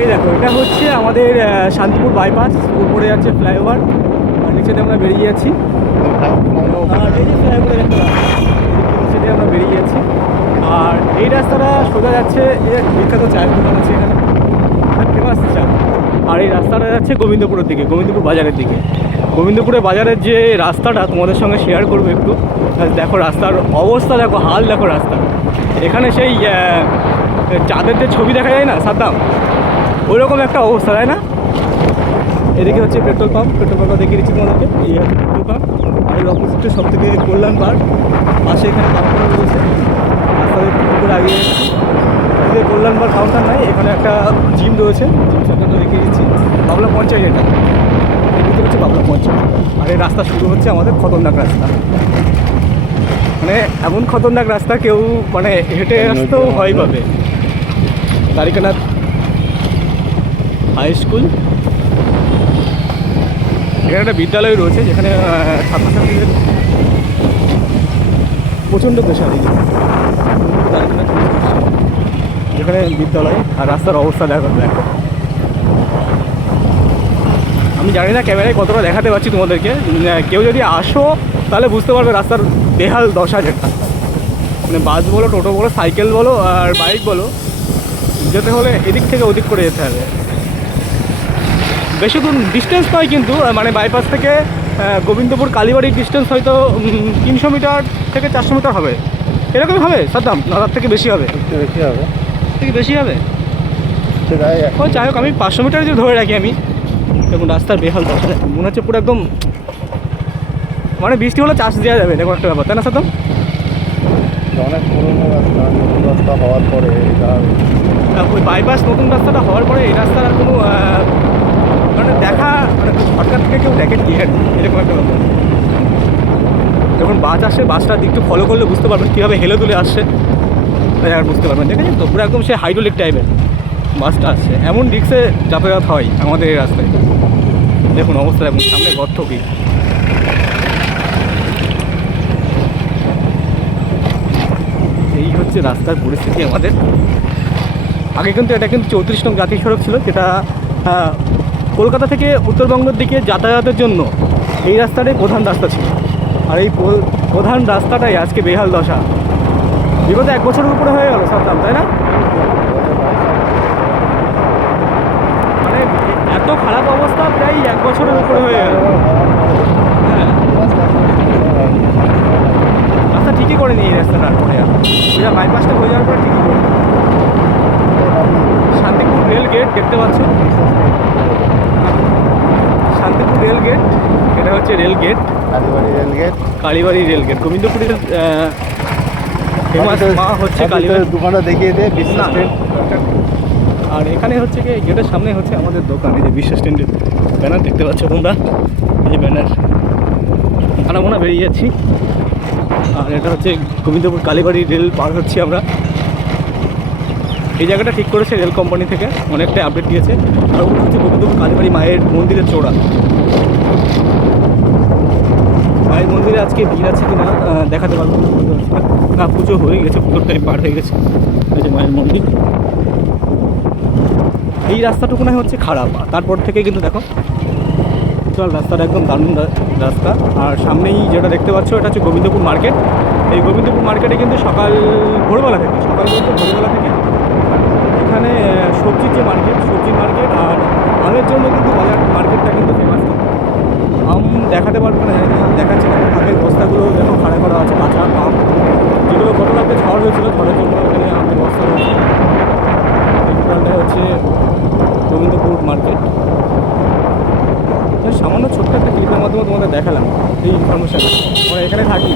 এই দেখো এটা হচ্ছে আমাদের শান্তিপুর বাইপাস উপরে যাচ্ছে ফ্লাইওভার আর নিচে দিয়ে আমরা বেরিয়ে যাচ্ছি। আর এই যে ফ্লাইওভার দেখতে পাচ্ছি, নিচে দিয়ে আমরা বেরিয়ে যাচ্ছি। আর এই রাস্তাটা সোজা যাচ্ছে এক বিখ্যাত চায়ের দোকান আছে এখানে। ফেমাস চা। আর এই রাস্তাটা যাচ্ছে গোবিন্দপুরের দিকে গোবিন্দপুর বাজারের দিকে। গোবিন্দপুরের বাজারের যে রাস্তাটা তোমাদের সঙ্গে শেয়ার করব একটু। দেখো রাস্তার অবস্থা দেখো হাল দেখো রাস্তা। এখানে সেই চাঁদের যে ছবি দেখা যায় না সাদ্দাম? ওইরকম একটা অবস্থা, তাই না? এদিকে হচ্ছে পেট্রোল পাম্প, পেট্রোল পাম্পটা দেখিয়ে দিচ্ছি তোমাদেরকে। এই হচ্ছে পেট্রোল পাম্প আর এর অপোজিটে সব থেকে কল্যাণ পার্ক। পাশে এখানে কাউন্টার রয়েছে। এদিকে কল্যাণ পার্ক কাউন্টার নাই, এখানে একটা জিম রয়েছে। জিম সেন্টারটা দেখিয়ে দিচ্ছি। বাবলা পঞ্চায়েত এটা। এদিকে হচ্ছে বাবলা পঞ্চায়েত। আর এই রাস্তা শুরু হচ্ছে আমাদের খতরনাক রাস্তা। মানে এমন খতরনাক রাস্তা কেউ মানে হেঁটে আসতেও ভয় পাবে। Tarikanath high school. এখানে একটা বিদ্যালয় রয়েছে যেখানে ছাত্রছাত্রীদের প্রচণ্ড স্কুল। যেখানে বিদ্যালয় আর রাস্তার অবস্থা দেখো দেখো। আমি জানি না ক্যামেরায় কতটা দেখাতে পারছি তোমাদেরকে। কেউ যদি আসো, তাহলে বুঝতে পারবে রাস্তার বেহাল দশা যেটা। মানে বাস বলো, টোটো বলো, সাইকেল বলো, আর বাইক বলো, যেতে হলে এদিক থেকে ওদিক করে যেতে হবে। বেশি দূর ডিস্টেন্স নয় কিন্তু মানে বাইপাস থেকে গোবিন্দপুর কালীবাড়ির ডিস্টেন্স হয়তো তিনশো মিটার থেকে চারশো মিটার হবে। এরকমই হবে সাদ্দাম? না তার থেকে বেশি হবে? বেশি হবে। থেকে বেশি হবে? ও যাই হোক আমি পাঁচশো মিটার যদি ধরে রাখি আমি দেখুন রাস্তার বেহাল দশা। মনে হচ্ছে পুরো একদম মানে বৃষ্টি হলে চাষ দেওয়া যাবে এরকম একটা ব্যাপার তাই না সাদ্দাম? অনেক পুরনো রাস্তা নতুন রাস্তা হওয়ার পরে ওই বাইপাস নতুন রাস্তাটা হওয়ার পরে এই রাস্তার আর কোনো মানে দেখা মানে সরকার থেকে কেউ দেখে কি এরকম একটা ব্যাপার। যখন বাস আসে, বাসটা একটু ফলো করলে বুঝতে পারবেন কীভাবে হেলে তুলে আসছে। আর বুঝতে পারবেন দেখেছেন তো? পুরো একদম সে হাইড্রোলিক টাইপের বাসটা আসছে। এমন রিক্সে যাতায়াত হয় আমাদের এই রাস্তায়। দেখুন অবস্থা, দেখুন সামনে গর্ত কি। এই হচ্ছে রাস্তার পরিস্থিতি আমাদের। আগে কিন্তু এটা কিন্তু চৌত্রিশ নং জাতীয় সড়ক ছিল, যেটা কলকাতা থেকে উত্তরবঙ্গের দিকে যাতায়াতের জন্য এই রাস্তাটাই প্রধান রাস্তা ছিল। আর এই প্রধান রাস্তাটাই আজকে বেহাল দশা। বিগত এক বছরের উপরে হয়ে গেল সাবধান তাই না? মানে এত খারাপ অবস্থা প্রায় এক বছরের উপরে হয়ে গেল। হ্যাঁ। রাস্তা ঠিকই করে নিয়ে এই রাস্তাটা পরে আর। ওইটা বাইপাসটা হয়ে যাওয়ার পর ঠিকই করে শান্তিপুর রেল গেট দেখতে পাচ্ছ শান্তিপুর রেল গেট এটা হচ্ছে rail gate Kalibari rail gate rail gate গোবিন্দপুরের famous মা হচ্ছে কালীবাড়ি। দোকানটা দেখিয়ে দে বিশ্বাস আর এখানে হচ্ছে কি গেটের সামনে হচ্ছে আমাদের দোকান এই যে বিশ্ব স্ট্যান্ডের ব্যানার দেখতে পাচ্ছ তোমরা? এই যে ব্যানার আনামোনা বেরিয়ে যাচ্ছি। আর এটা হচ্ছে গোবিন্দপুর কালীবাড়ি রেল পার হচ্ছি আমরা। এই জায়গাটা ঠিক করেছে রেল কোম্পানি থেকে অনেকটাই আপডেট দিয়েছে। আর ওটা হচ্ছে গোবিন্দপুর কালীবাড়ি মায়ের মন্দিরের চোড়া। আজকে ভিড় আছে কিনা আহ, দেখাতে পারব না না। না পুজো হয়ে গেছে পুজোর টাইম পার হয়ে গেছে। এই যে মায়ের মন্দির। এই রাস্তাটুকু না হচ্ছে খারাপ। তারপর থেকে কিন্তু দেখো চল রাস্তাটা একদম দারুণ রাস্তা। আর সামনেই যেটা দেখতে পাচ্ছ এটা হচ্ছে গোবিন্দপুর মার্কেট। এই গোবিন্দপুর মার্কেটে কিন্তু সকাল ভোরবেলা থেকে সকাল বলতে ভোরবেলা থেকে এখানে সবজির যে মার্কেট সবজির মার্কেট আর আমের জন্য কিন্তু বাজার মার্কেটটা কিন্তু ফেমাস আম দেখাতে পারব না জানি না দেখাচ্ছে না আমের বস্তাগুলো দেখো খাড়া করা আছে, কাঁচা পাম যেগুলো গত রাতে ঝড় হয়েছিল ঝড়ের জন্য ওখানে আমের বস্তা রয়েছে দোকানটা হচ্ছে গোবিন্দপুর মার্কেট। সামান্য ছোট্ট একটা ক্লিপের মাধ্যমে তোমাদের দেখালাম এই ইনফরমেশান আমরা এখানে থাকি।